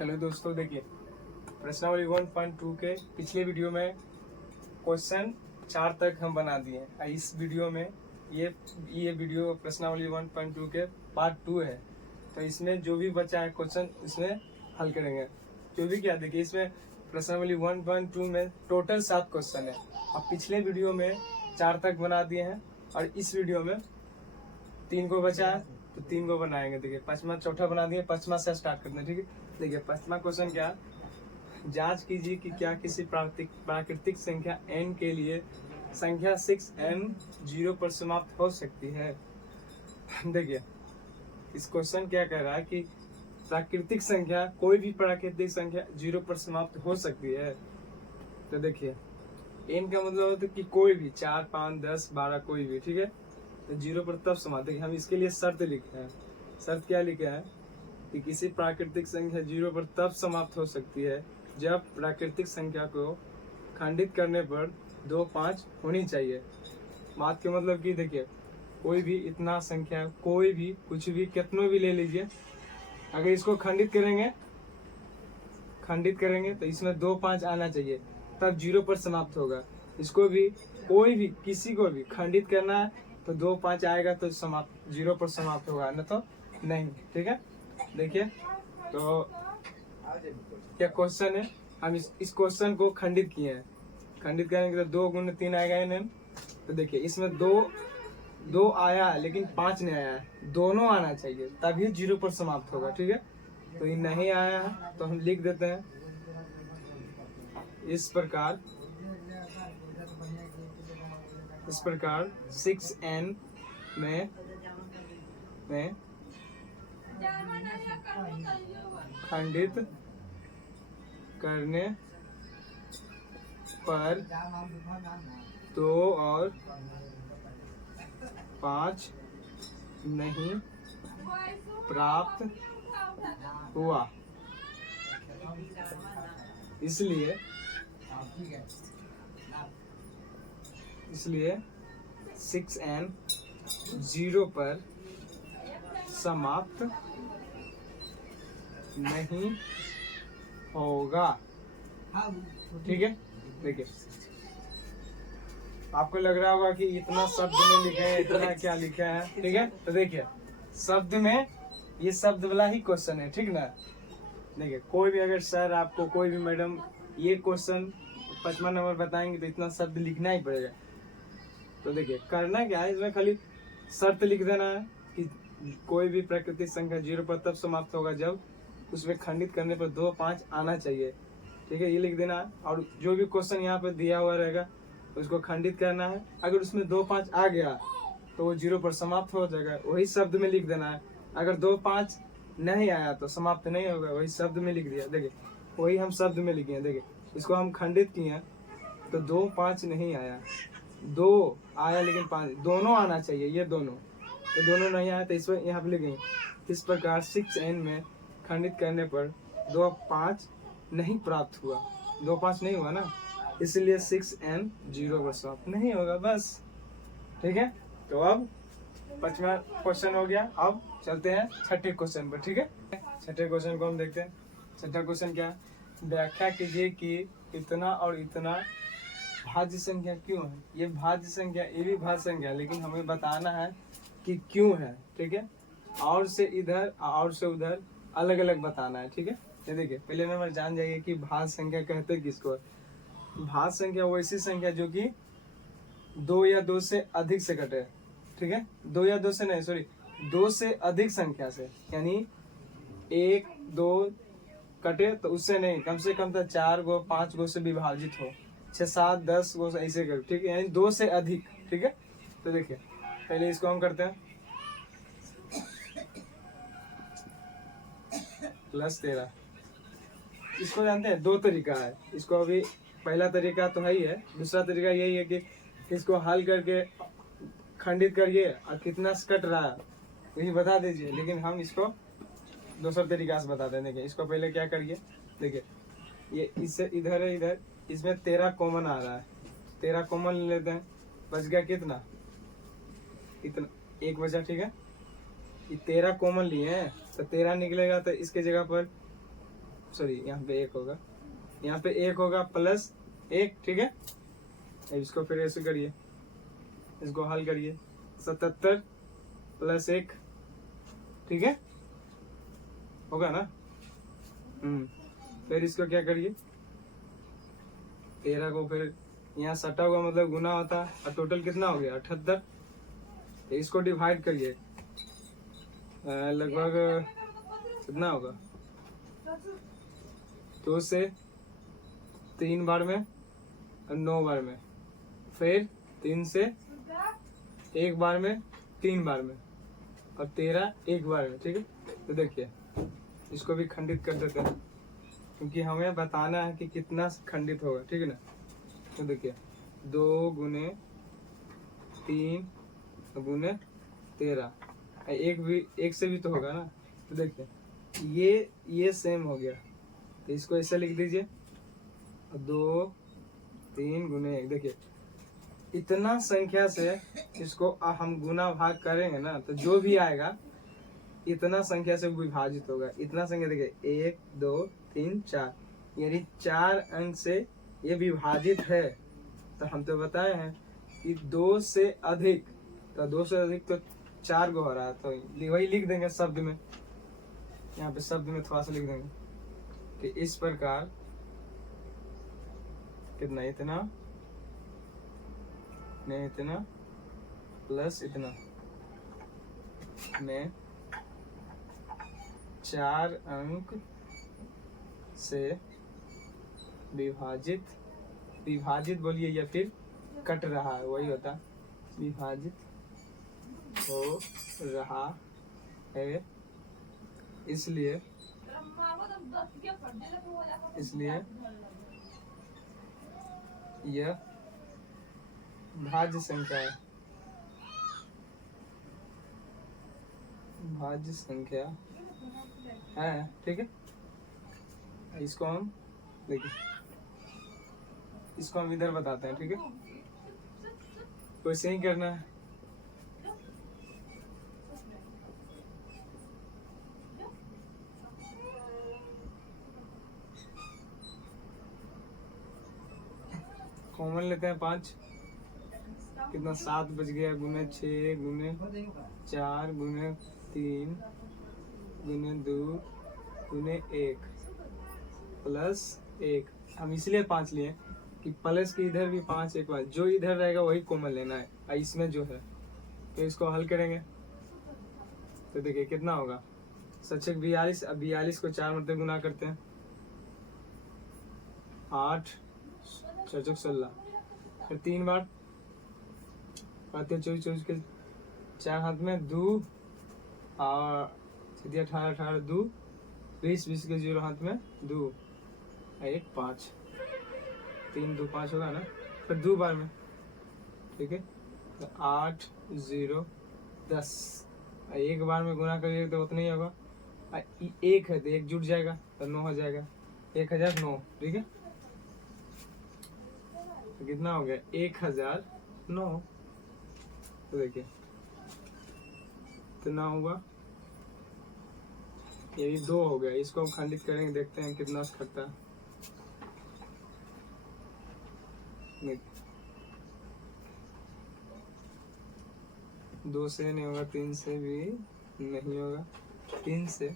Hello दोस्तों, देखिए प्रश्नावली 1.2 के पिछले वीडियो में क्वेश्चन 4 तक हम बना दिए हैं। इस वीडियो में ये वीडियो प्रश्नावली 1.2 के पार्ट 2 है। तो इसमें जो भी बचा है क्वेश्चन इसमें हल करेंगे। जो भी क्या देखिए, इसमें प्रश्नावली 1.2 में टोटल 7 क्वेश्चन है। अब पिछले वीडियो में 4 तक बना दिए हैं और इस वीडियो में 3 को बचा है तो 3 को बनाएंगे। देखिए पांचवा चौथा बना दिए, पांचवा से स्टार्ट करते हैं। ठीक है, देखिए पांचवा क्वेश्चन क्या, जांच कीजिए कि क्या किसी प्राकृतिक संख्या n के लिए संख्या 6n 0 पर समाप्त हो सकती है। देखिए इस क्वेश्चन क्या कह रहा है कि प्राकृतिक संख्या, कोई भी प्राकृतिक संख्या 0 पर समाप्त हो सकती है। तो देखिए n का मतलब होता है कि कोई भी 4, 5, 10, 12 कोई भी, ठीक है, तो 0 पर तब समाप्त। देखिए हम इसके लिए शर्त लिखे हैं। शर्त क्या लिखे हैं कि किसी प्राकृतिक संख्या 0 पर तब समाप्त हो सकती है जब प्राकृतिक संख्या को खंडित करने पर 2, 5 होनी चाहिए। बात के मतलब कि देखिए कोई भी इतना संख्या, कोई भी कुछ भी कितनों भी ले लीजिए, अगर इसको खंडित करेंगे तो इसमें 2, 5 आना चाहिए, तब 0 पर समाप्त होगा। इसको भी कोई भी किसी को भी खंडित करना है तो 2, 5 आएगा तो समाप्त 0 पर समाप्त होगा, न तो नहीं। ठीक है, देखिए तो क्या क्वेश्चन है, हम इस क्वेश्चन को खंडित किए हैं। खंडित करेंगे तो 2 गुना 3 आएगा n। तो देखिए इसमें 2 आया है लेकिन 5 नहीं आया है, दोनों आना चाहिए तभी 0 पर समाप्त होगा। ठीक है, तो ये नहीं आया है तो हम लिख देते हैं इस प्रकार 6n में खंडित करने पर 2 और 5 नहीं प्राप्त हुआ, इसलिए 6n 0 पर समाप्त नहीं होगा। ठीक है, देखिए आपको लग रहा होगा कि इतना शब्द में लिखे हैं, इतना क्या लिखा है। ठीक है, तो देखिए शब्द में ये शब्द वाला ही क्वेश्चन है, ठीक ना। देखिए कोई भी अगर सर आपको, कोई भी मैडम ये क्वेश्चन 5वां नंबर बताएंगे तो इतना शब्द लिखना ही पड़ेगा। तो देखिए करना क्या है, इसमें खाली शर्त लिख देना है कि कोई भी प्राकृतिक संख्या 0 पर तब समाप्त होगा जब उसमें खंडित करने पर 2, 5 आना चाहिए। ठीक है, ये लिख देना है और जो भी क्वेश्चन यहाँ पर दिया हुआ रहेगा उसको खंडित करना है। अगर उसमें 2, 5 आ गया तो वो 0 पर समाप्त हो जाएगा, वही शब्द में लिख देना है। अगर 2, 5 नहीं आया तो समाप्त नहीं होगा, वही शब्द में लिख दिया। देखिए वही हम शब्द में लिखे हैं। देखिए इसको हम खंडित किए हैं तो 2, 5 नहीं आया, 2 आया लेकिन 5, दोनों आना चाहिए, ये दोनों, तो दोनों नहीं आया तो इसमें यहाँ पे लिखेंगे इस प्रकार 6n में खंडित करने पर 2, 5 नहीं प्राप्त हुआ। 2, 5 नहीं हुआ ना, इसलिए 6n 0 पर समाप्त नहीं होगा, बस। ठीक है, तो अब 5वां क्वेश्चन हो गया। अब चलते हैं छठे क्वेश्चन पर। ठीक है, छठे क्वेश्चन को हम देखते हैं। छठा क्वेश्चन क्या है, व्याख्या कीजिए कि इतना और इतना भाज्य संख्या क्यों है। ये भाज्य संख्या, ये भी भाज्य संख्या, लेकिन हमें बताना है कि क्यों है। ठीक है, और से इधर और से उधर अलग अलग बताना है। ठीक है, ये देखिए पहले नंबर जान जाइए कि भाज्य संख्या कहते किसको। भाज्य संख्या वैसी संख्या जो कि 2 या 2 से अधिक से कटे। ठीक है, 2 या 2 से नहीं, सॉरी 2 से अधिक संख्या से, यानी 1, 2 कटे तो उससे नहीं, कम से कम तो 4 गो 5 गो से विभाजित हो, 6, 7, 10 गो ऐसे कर। ठीक है, यानी 2 से अधिक। ठीक है, तो देखिए पहले इसको हम करते हैं +13। इसको जानते हैं, 2 तरीका है इसको। अभी पहला तरीका तो है ही है, दूसरा तरीका यही है कि इसको हल करके खंडित करिए और कितना कट रहा है यही बता दीजिए, लेकिन हम इसको दूसरा तरीका से बता देंगे। देखिए इसको पहले क्या करिए, देखिए ये इससे इधर है, इधर इसमें 13 कॉमन आ रहा है, 13 कॉमन ले लेते हैं, बच गया कितना, इतना 1 बचा। ठीक है, ये 13 कॉमन लिए हैं तो 13 निकलेगा तो इसके जगह पर सॉरी यहाँ पे 1 होगा, यहाँ पे 1 होगा प्लस 1, ठीक है। इसको फिर ऐसे करिए, इसको हल करिए, 77 प्लस 1, ठीक है, होगा ना। फिर इसको क्या करिए, 13 को फिर यहाँ सटा हुआ मतलब गुना होता है, और टोटल कितना हो गया 78। इसको डिवाइड करिए, लगभग कितना होगा, 2 से 3 बार में और 9 बार में, फिर 3 से 1 बार में, 3 बार में, और 13 1 बार में, ठीक है। तो देखिए इसको भी खंडित कर देते हैं, क्योंकि हमें बताना है कि कितना खंडित होगा, ठीक है ना। तो देखिए 2 गुने 3 गुने 13, एक से भी तो होगा ना। तो देखिए ये सेम हो गया, तो इसको ऐसे लिख दीजिए, 2 3 गुने 1। देखिए इतना संख्या से इसको हम गुना भाग करेंगे ना, तो जो भी आएगा इतना संख्या से विभाजित होगा। इतना संख्या देखिए 1 2 3 4, यानी 4 अंक से ये विभाजित है। तो हम तो बताए हैं कि 2 से अधिक, तो 2 से अधिक तो 4 को हो रहा है, तो वही लिख देंगे शब्द में, यहाँ पे शब्द में थोड़ा सा लिख देंगे कि इस प्रकार कितना, इतना नहीं इतना प्लस इतना में 4 अंक से विभाजित बोलिए या फिर कट रहा है, वही होता, विभाजित हो रहा है। इसलिए यह भाज्य संख्या है, भाज्य संख्या है, ठीक है। इसको हम देखिए, इसको हम इधर बताते हैं, ठीक है। वैसे ही करना है। कॉमन लेते हैं 5, कितना 7 बच गया, गुने 6 गुने 4 गुने 3 गुने 2 गुने 1 प्लस 1। हम इसलिए 5 लिए कि प्लस के इधर भी 5 एक बार, जो इधर रहेगा वही कॉमन लेना है, और इसमें जो है। तो इसको हल करेंगे तो देखिए कितना होगा, 7 42, अब 42 को 4 मतलब गुना करते हैं, 8 4 16, फिर 3 बार आते 24 24 के 4 हाथ में 2 और 18 18 2 20 20 के 0 हाथ में 2 1 5, 3 2 5 होगा ना, फिर 2 बार में, ठीक है। तो 8 0 10, एक बार में गुना करिए तो उतना ही होगा, 1 है तो 1 जुट जाएगा तो 9 हो जाएगा, 1009, ठीक है। तो कितना हो गया 1009। तो देखिए कितना होगा, यही 2 हो गया। इसको हम खंडित करेंगे, देखते हैं कितना खटता है। 2 से नहीं होगा, 3 से भी नहीं होगा, 3 से,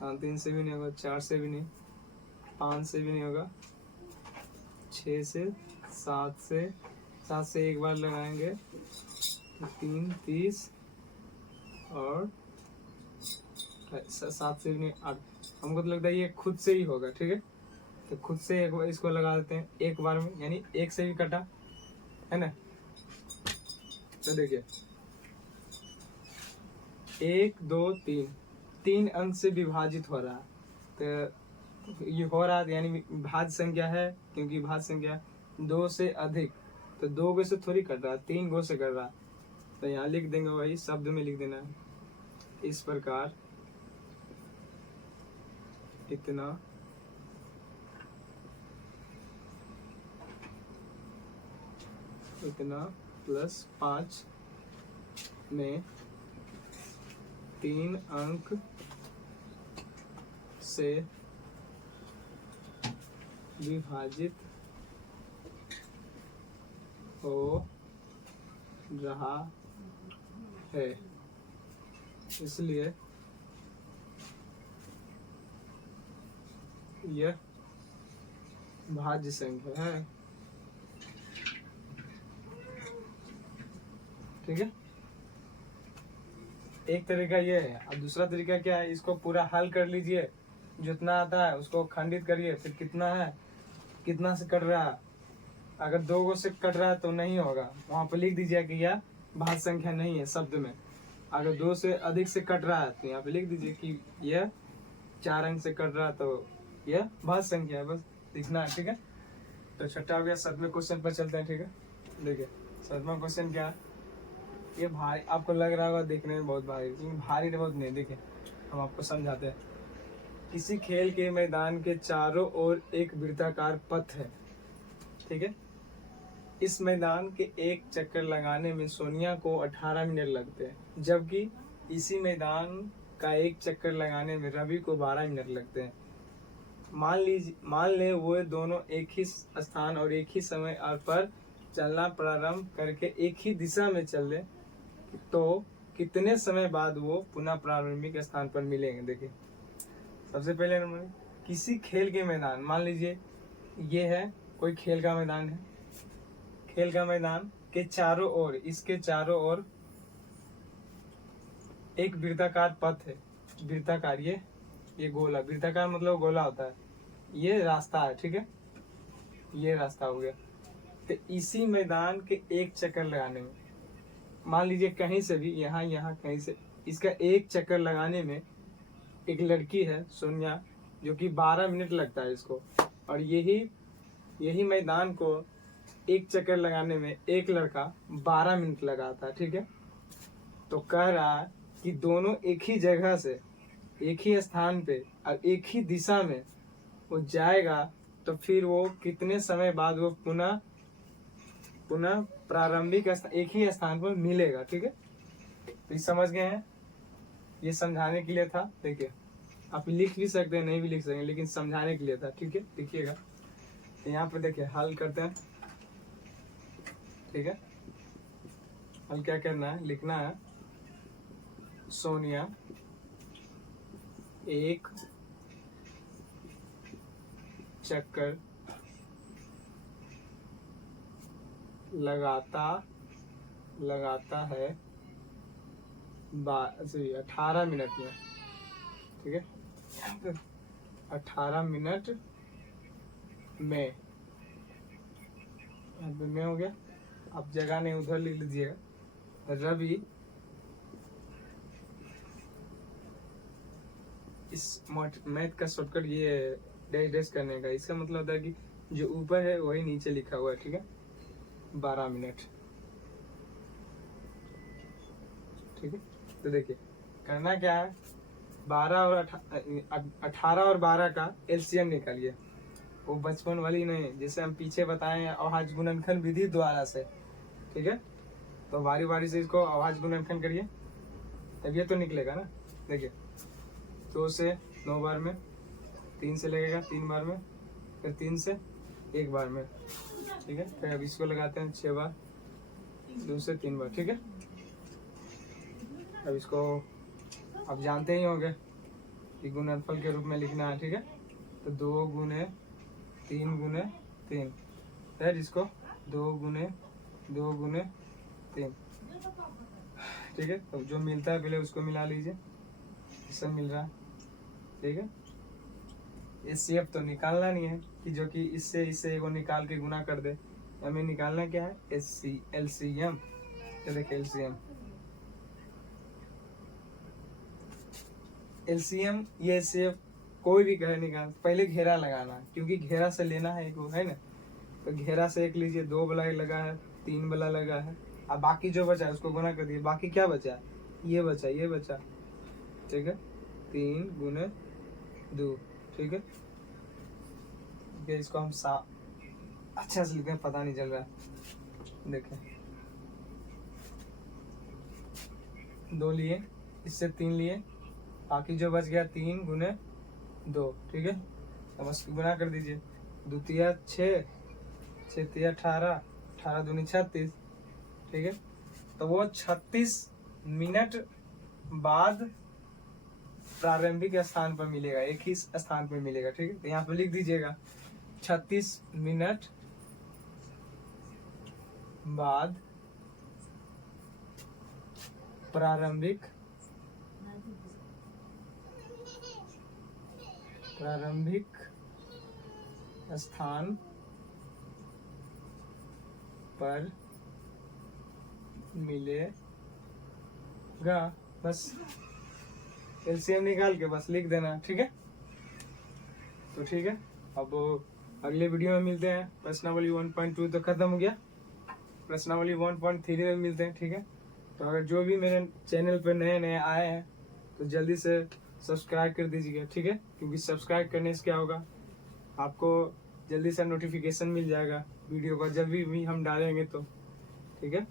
हाँ 3 से भी नहीं होगा, 4 से भी नहीं, 5 से भी नहीं होगा, 6 से, 7 से एक बार लगाएंगे, 3 30 और 7 से भी नहीं 8। हमको तो लगता है ये खुद से ही होगा, ठीक है। तो खुद से एक बार इसको लगा देते हैं एक बार में, यानी 1 से भी कटा है ना। तो देखिए 1 2 3 अंक से विभाजित हो रहा है, तो ये हो रहा है यानी भाज्य संख्या है, क्योंकि भाज्य संख्या 2 से अधिक, तो 2 गो से थोड़ी कट रहा है, 3 गो से कर रहा है। तो यहाँ लिख देंगे, वही शब्द में लिख देना है, इस प्रकार इतना प्लस 5 में 3 अंक से विभाजित हो रहा है, इसलिए यह भाज्य संख्या है। ठीक है, एक तरीका ये है। अब दूसरा तरीका क्या है, इसको पूरा हल कर लीजिए, जितना आता है उसको खंडित करिए, फिर कितना है, कितना से कट रहा है। अगर 2 से कट रहा है तो नहीं होगा, वहां पर लिख दीजिए कि यह भाज्य संख्या नहीं है शब्द में। अगर 2 से अधिक से कट रहा है तो यहाँ पे लिख दीजिए कि यह 4 अंक से कट रहा है तो यह भाज्य संख्या है, बस लिखना है। ठीक है, तो छठा हो गया। 7वें क्वेश्चन पर चलते हैं। ठीक है, देखिए 7वां क्वेश्चन क्या है, ये भारी आपको लग रहा होगा देखने में बहुत भारी, लेकिन भारी बहुत नहीं। देखिए हम आपको समझाते हैं। किसी खेल के मैदान के चारों ओर एक वृत्ताकार पथ है। ठीक है, इस मैदान के एक चक्कर लगाने में सोनिया को 18 मिनट लगते हैं, जबकि इसी मैदान का एक चक्कर लगाने में रवि को 12 मिनट लगते हैं। मान ले वो दोनों एक ही स्थान और एक ही समय पर चलना प्रारंभ करके एक ही दिशा में चले, तो कितने समय बाद वो पुनः प्रारंभिक स्थान पर मिलेंगे। देखिए सबसे पहले नंबर, किसी खेल के मैदान, मान लीजिए ये है कोई खेल का मैदान है, खेल का मैदान के चारों ओर, इसके चारों ओर एक वृत्ताकार पथ है। वृत्ताकार ये गोला, वृत्ताकार मतलब गोला होता है, ये रास्ता है। ठीक है, ये रास्ता हो गया। तो इसी मैदान के एक चक्कर लगाने में, मान लीजिए कहीं से भी, यहाँ कहीं से, इसका एक चक्कर लगाने में एक लड़की है सोनिया, जो कि 12 मिनट लगता है इसको, और यही मैदान को एक चक्कर लगाने में एक लड़का 12 मिनट लगाता है। ठीक है, तो कह रहा है कि दोनों एक ही जगह से, एक ही स्थान पे और एक ही दिशा में वो जाएगा, तो फिर वो कितने समय बाद वो पुनः प्रारंभिक एक ही स्थान पर मिलेगा। ठीक है, तो ये समझ गए हैं, ये समझाने के लिए था। देखिए आप लिख भी सकते हैं, नहीं भी लिख सकते, लेकिन समझाने के लिए था। ठीक है, लिखिएगा। तो यहाँ पे देखिए हल करते हैं। ठीक है, हल क्या करना है, लिखना है सोनिया एक चक्कर लगाता है 18 मिनट में। ठीक है, 18 मिनट में, में हो गया। आप जगह नहीं उधर लिख लीजिएगा। रवि इस मैथ का शॉर्टकट ये डैश डैश करने का, इसका मतलब होता है कि जो ऊपर है वही नीचे लिखा हुआ है। ठीक है, 12 मिनट। ठीक है, तो देखिए करना क्या है, 18 और 12 का एलसीएम निकालिए। वो बचपन वाली नहीं, जैसे हम पीछे बताए हैं अभाज्य गुणनखंड विधि द्वारा से। ठीक है, तो बारी बारी से इसको अभाज्य गुणनखंड करिए, तब ये तो निकलेगा ना। देखिए 2 से 9 बार में, 3 से लगेगा 3 बार में, फिर 3 से 1 बार में। ठीक है, फिर अब इसको लगाते हैं 6 बार, 2 से 3 बार। ठीक है, अब इसको आप जानते ही होंगे कि गुणनफल के रूप में लिखना है। ठीक है, तो 2 गुने 3 गुने 3, फिर इसको 2 गुने 3। ठीक है, तो जो मिलता है पहले उसको मिला लीजिए, सब मिल रहा है। ठीक है, एचसीएफ तो निकालना नहीं है कि जो कि इससे एगो निकाल के गुना कर दे, हमें निकालना क्या है, एलसीएम। तो देखिए एलसीएम ये एचसीएफ कोई भी कहे निकाल, पहले घेरा लगाना, क्योंकि घेरा से लेना है एक, है ना। तो घेरा से एक लीजिए, 2 वाला लगा है, 3 वाला लगा है, अब बाकी जो बचा है उसको गुना कर दिए। बाकी क्या बचा, ये बचा। ठीक है, 3 गुने 2। ठीक है, इसको हम अच्छा से लिखते हैं, पता नहीं चल रहा है। देखें 2 लिए, इससे 3 लिए, बाकी जो बच गया 3 गुने 2। ठीक है, अब इसको गुना कर दीजिए, द्वितीय 6, 6 तिया 18, 18 दूनी 36, ठीक है। तो वो 36 मिनट बाद प्रारंभिक स्थान पर मिलेगा, एक ही स्थान पर मिलेगा, ठीक है। तो यहाँ पे लिख दीजिएगा 36 मिनट बाद प्रारंभिक स्थान पर मिलेगा। बस एलसीएम निकाल के बस लिख देना, ठीक है। तो ठीक है, अब अगले वीडियो में मिलते हैं। प्रश्नावली 1.2 तो खत्म हो गया, प्रश्नावली 1.3 में मिलते हैं, ठीक है। तो अगर जो भी मेरे चैनल पर नए नए आए हैं तो जल्दी से सब्सक्राइब कर दीजिएगा, ठीक है। क्योंकि सब्सक्राइब करने से क्या होगा, आपको जल्दी से नोटिफिकेशन मिल जाएगा वीडियो का जब भी हम डालेंगे तो, ठीक है।